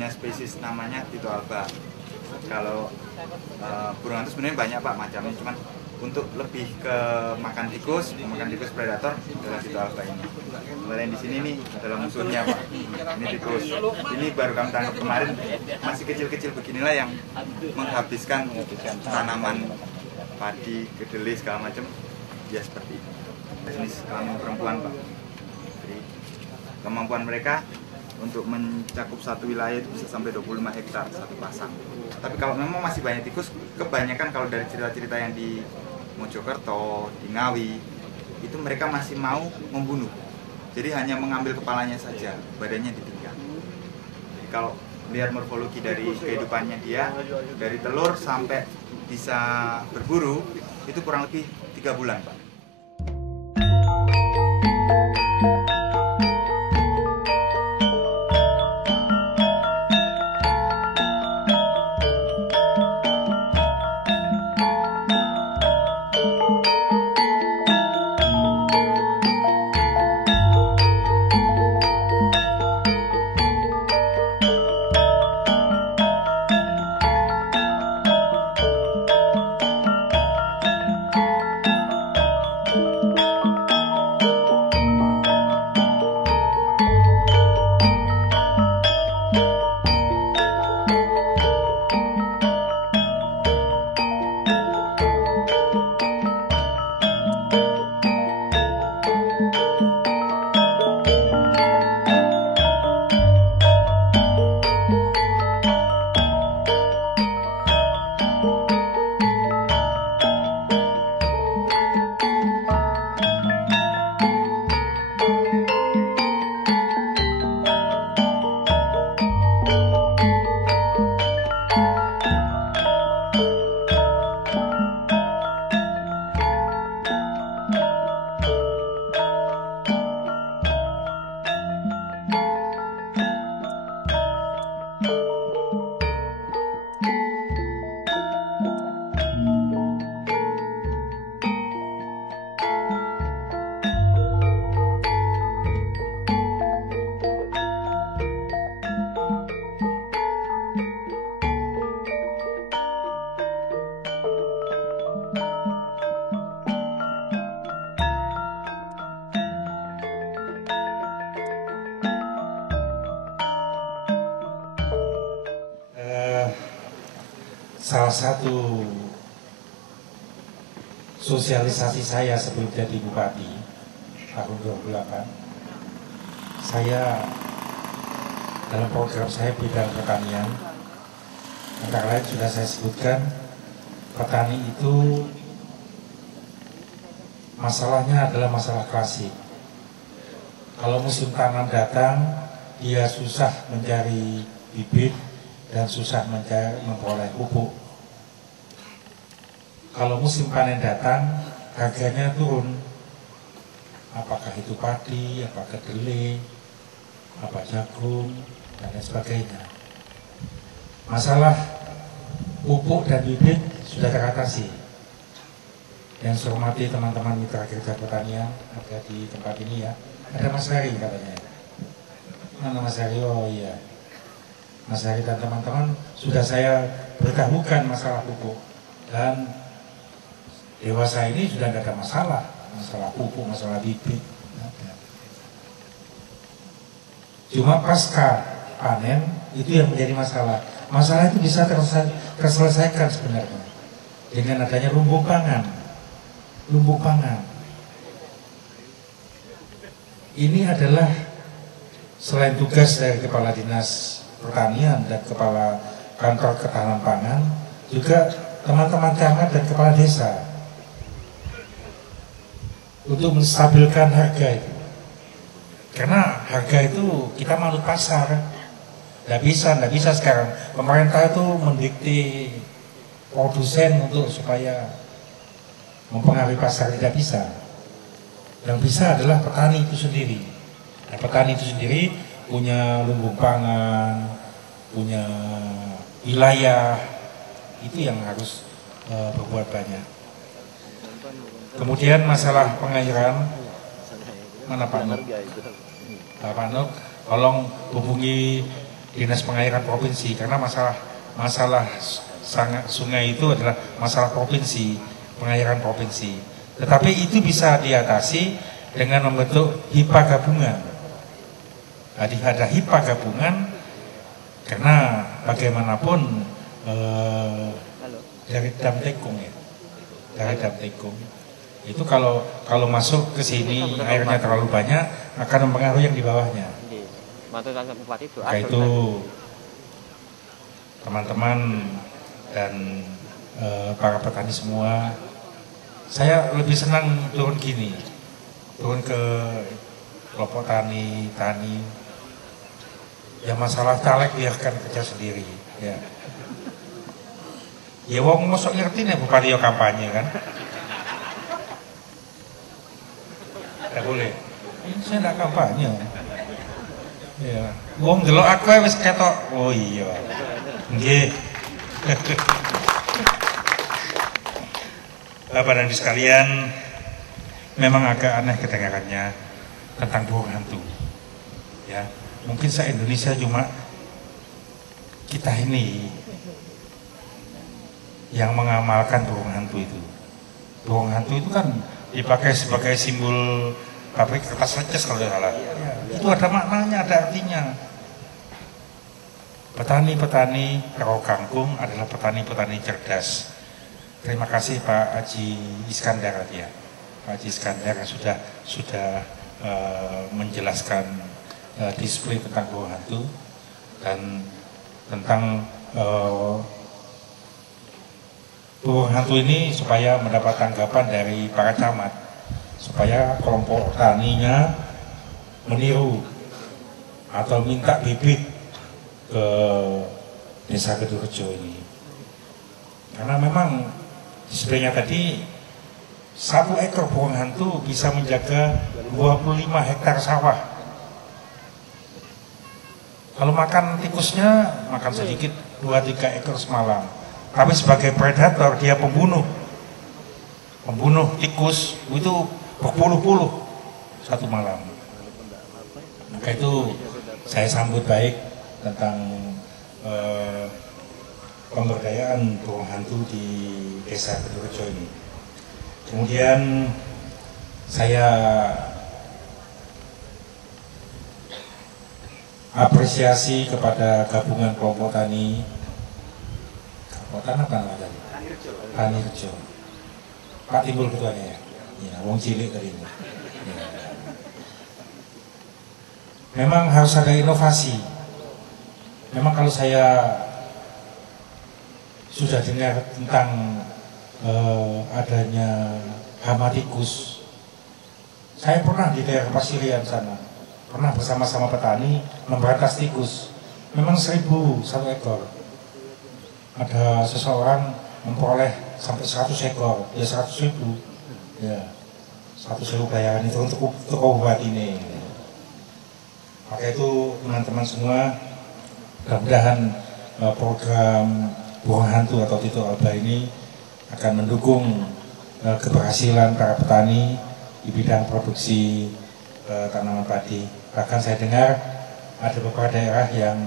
punya spesies namanya Tito alba. Kalau burung hantu sebenarnya banyak Pak macamnya, cuman untuk lebih ke makan tikus predator adalah Tito alba ini. Kemarin di sini nih adalah musuhnya Pak. Ini tikus. Ini baru kami tangkap kemarin, masih kecil-kecil beginilah yang menghabiskan tanaman padi, kedelai segala macam. Ya seperti itu. Jenis kelamin perempuan Pak. Jadi kemampuan mereka untuk mencakup satu wilayah itu bisa sampai 25 hektar satu pasang. Tapi kalau memang masih banyak tikus, kebanyakan kalau dari cerita-cerita yang di Mojokerto, di Ngawi, itu mereka masih mau membunuh. Jadi hanya mengambil kepalanya saja, badannya ditinggal. Jadi kalau lihat morfologi dari kehidupannya dia, dari telur sampai bisa berburu, itu kurang lebih 3 bulan Pak. Salah satu sosialisasi saya sebelum jadi bupati tahun 2008, saya dalam program saya bidang pertanian, antara lain sudah saya sebutkan, petani itu masalahnya adalah masalah klasik. Kalau musim tanam datang, dia susah mencari bibit dan susah memperoleh pupuk. Kalau musim panen datang, harganya turun. Apakah itu padi, apakah kedelai, apa jagung, dan lain sebagainya. Masalah pupuk dan bibit sudah teratasi. Yang saya hormati teman-teman mitra kerja pertanian ada di tempat ini ya. Ada Mas Heri katanya. Mana Mas Heri? Oh iya. Mas Heri dan teman-teman sudah saya beritahukan masalah pupuk, dan dewasa ini sudah tidak ada masalah pupuk, masalah bibit. Cuma pasca panen itu yang menjadi masalah. Masalah itu bisa terselesaikan sebenarnya dengan adanya lumbung pangan. Lumbung pangan ini adalah selain tugas dari Kepala Dinas Pertanian dan Kepala Kantor Ketahanan Pangan, juga teman-teman camat dan kepala desa untuk menstabilkan harga itu. Karena harga itu kita manut pasar. Tidak bisa sekarang pemerintah itu mendikte produsen untuk supaya mempengaruhi pasar, tidak bisa. Yang bisa adalah petani itu sendiri. Nah, petani itu sendiri punya lumbung pangan, punya wilayah, itu yang harus berbuat banyak. Kemudian masalah pengairan, mana Pak Nuk? Pak Nuk, tolong hubungi Dinas Pengairan Provinsi, karena masalah sungai itu adalah masalah provinsi, pengairan provinsi. Tetapi itu bisa diatasi dengan membentuk HIPA gabungan. Jadi ada HIPA gabungan, karena bagaimanapun dari dam tekung ya, dari dam tekung itu kalau masuk ke sini airnya terlalu banyak akan mempengaruhi yang di bawahnya. Maka itu teman-teman dan para petani semua, saya lebih senang turun gini, turun ke kelompok tani. Ya masalah caleg biarkan kerja sendiri. Ya. Ya wong mosok ngerti nih bupati yo kampanye kan? Tidak boleh. Ini saya tidak kampanye. Ya. Wong delok aku wis ketok. Oh iya. Nggih. Bapak dan Ibu sekalian, memang agak aneh kedengarannya tentang burung hantu. Ya, mungkin se-Indonesia cuma kita ini yang mengamalkan burung hantu itu. Burung hantu itu kan dipakai sebagai simbol pabrik kertas leces kalau tidak salah. Ya, itu ada maknanya, ada artinya. Petani-petani Rawa Kangkung adalah petani-petani cerdas. Terima kasih Pak Haji Iskandar ya. Pak Haji Iskandar sudah menjelaskan display tentang burung hantu dan tentang burung hantu ini supaya mendapat tanggapan dari para camat, supaya kelompok taninya meniru atau minta bibit ke Desa Kedurjo ini. Karena memang displaynya tadi 1 ekor burung hantu bisa menjaga 25 hektar sawah. Kalau makan tikusnya, makan sedikit 2-3 ekor semalam. Tapi sebagai predator, dia pembunuh tikus itu berpuluh-puluh satu malam. Maka itu saya sambut baik tentang pemberdayaan burung hantu di Desa Kedurjo ini. Kemudian saya apresiasi kepada gabungan kelompok tani. Kelompok tani apa namanya tadi? Tanirjo. Pak Timbul ketuanya ya? Ya, wong cilik tadi ini. Ya. Memang harus ada inovasi. Memang kalau saya sudah dengar tentang adanya hama tikus, saya pernah di daerah Pasirian sana, pernah bersama-sama petani memberantas tikus. Memang 1.000 1 ekor. Ada seseorang memperoleh sampai 100 ekor, ya 100.000, ya 100.000 bayaran itu untuk obat ini. Maka itu teman-teman semua, mudah-mudahan program burung hantu atau Tito Alba ini akan mendukung keberhasilan para petani di bidang produksi tanaman padi. Bahkan saya dengar ada beberapa daerah yang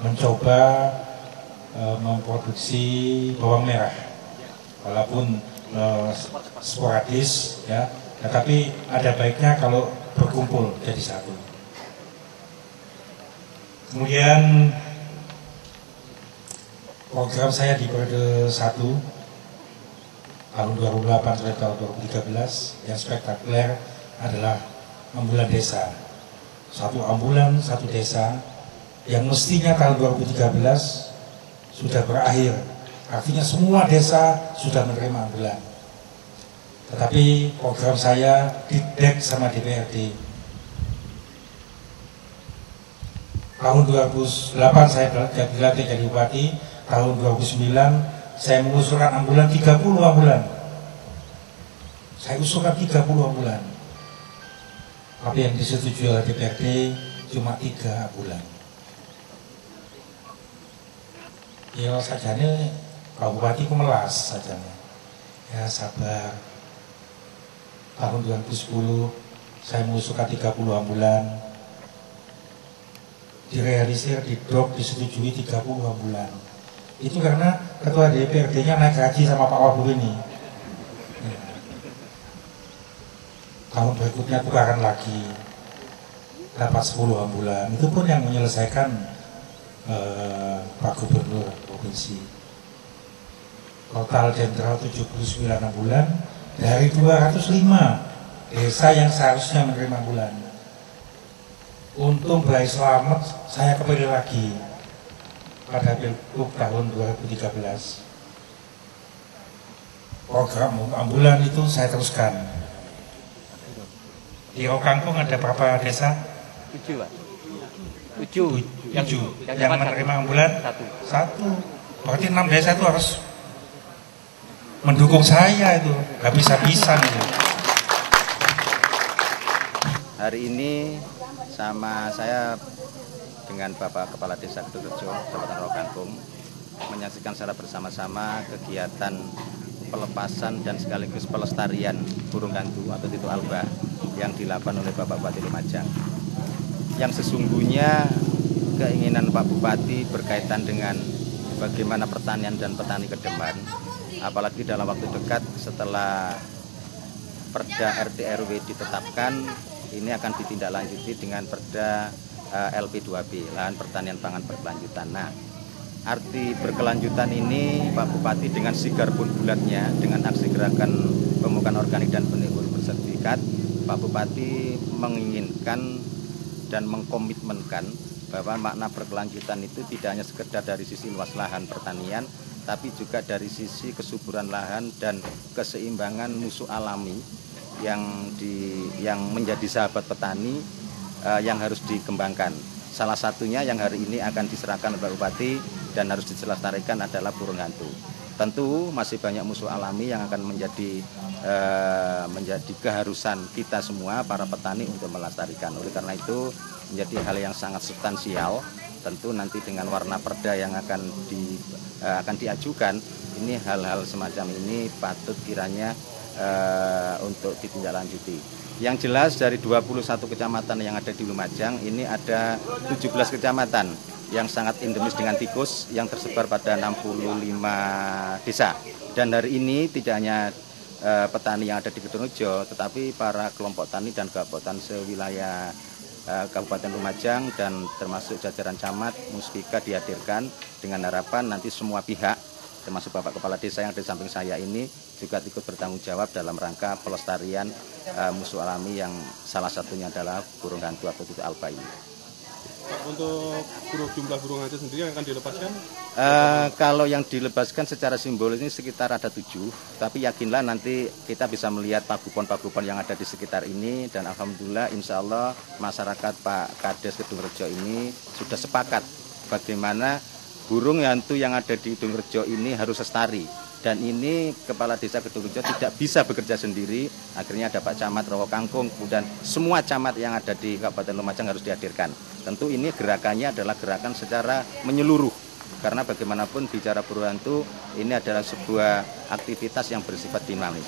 mencoba memproduksi bawang merah, walaupun sporadis ya, tetapi ada baiknya kalau berkumpul jadi satu. Kemudian program saya di periode 1 tahun 2008 sampai tahun 2013 yang spektakuler adalah ambulan desa. 1 ambulan, 1 desa yang mestinya tahun 2013 sudah berakhir. Artinya semua desa sudah menerima ambulan. Tetapi program saya didek sama DPRD. Tahun 2008 saya dilantik jadi bupati. Tahun 2009 saya mengusulkan ambulan 30 ambulan. Saya usulkan 30 ambulan. Tapi yang disetujui oleh DPRD cuma 3 ambulan. Ya sajane Pak Bupati ku melas sajane. Ya sabar. Tahun 2010 saya mengusulkan 30 ambulan. direalisir, didrop, disetujui 30 bulan. Itu karena ketua DPRD-nya naik haji sama Pak Wabub ini. Ya. Tahun berikutnya tukaran lagi, dapat 10 bulan. Itu pun yang menyelesaikan Pak Gubernur Provinsi. Total jenderal 79 bulan dari 205 desa yang seharusnya menerima bulan. Untung Baik Selamat saya kepilih lagi pada Pilgub tahun 2013. Program ambulan itu saya teruskan. Di Rokangkung ada berapa desa? 7, Pak. 7. Yang menerima ambulan? Satu. Berarti 6 desa itu harus mendukung saya itu. Gak bisa-bisa itu. Hari ini sama saya dengan Bapak Kepala Desa Kedungrejo, Kecamatan Rokangkung, menyaksikan secara bersama-sama kegiatan pelepasan dan sekaligus pelestarian burung hantu atau Tito Alba yang dilakukan oleh Bapak Bupati Lumajang. Yang sesungguhnya keinginan Pak Bupati berkaitan dengan bagaimana pertanian dan petani ke depan, apalagi dalam waktu dekat setelah Perda RT RW ditetapkan, ini akan ditindaklanjuti dengan Perda LP2B, lahan pertanian pangan berkelanjutan. Nah, arti berkelanjutan ini Pak Bupati dengan sigar pun bulatnya, dengan aksi gerakan pemupukan organik dan benih bersertifikat, Pak Bupati menginginkan dan mengkomitmenkan bahwa makna berkelanjutan itu tidak hanya sekedar dari sisi luas lahan pertanian, tapi juga dari sisi kesuburan lahan dan keseimbangan musuh alami yang menjadi sahabat petani yang harus dikembangkan. Salah satunya yang hari ini akan diserahkan oleh Pak Bupati dan harus dilestarikan adalah burung hantu. Tentu masih banyak musuh alami yang akan menjadi keharusan kita semua para petani untuk melestarikan. Oleh karena itu menjadi hal yang sangat substansial. Tentu nanti dengan warna perda yang akan diajukan, ini hal-hal semacam ini patut kiranya untuk ditindaklanjuti. Yang jelas dari 21 kecamatan yang ada di Lumajang, ini ada 17 kecamatan yang sangat endemis dengan tikus yang tersebar pada 65 desa. Dan hari ini tidak hanya petani yang ada di Kedungrejo, tetapi para kelompok tani dan kelompok tani sewilayah Kabupaten Lumajang dan termasuk jajaran camat, Muspika dihadirkan dengan harapan nanti semua pihak, termasuk Bapak Kepala Desa yang ada di samping saya ini, juga ikut bertanggung jawab dalam rangka pelestarian musuh alami yang salah satunya adalah burung hantu atau Tito Alba ini. Untuk jumlah burung hantu sendiri yang akan dilepaskan? Kalau yang dilepaskan secara simbolis ini sekitar ada 7, tapi yakinlah nanti kita bisa melihat pagupon-pagupon yang ada di sekitar ini, dan alhamdulillah insya Allah masyarakat Pak Kades Kedungrejo ini sudah sepakat bagaimana burung hantu yang ada di Kedungrejo ini harus lestari. Dan ini Kepala Desa Kedungrejo tidak bisa bekerja sendiri, akhirnya ada Pak Camat Rokangkung, kemudian semua camat yang ada di Kabupaten Lumajang harus dihadirkan. Tentu ini gerakannya adalah gerakan secara menyeluruh, karena bagaimanapun bicara burung hantu ini adalah sebuah aktivitas yang bersifat dinamis.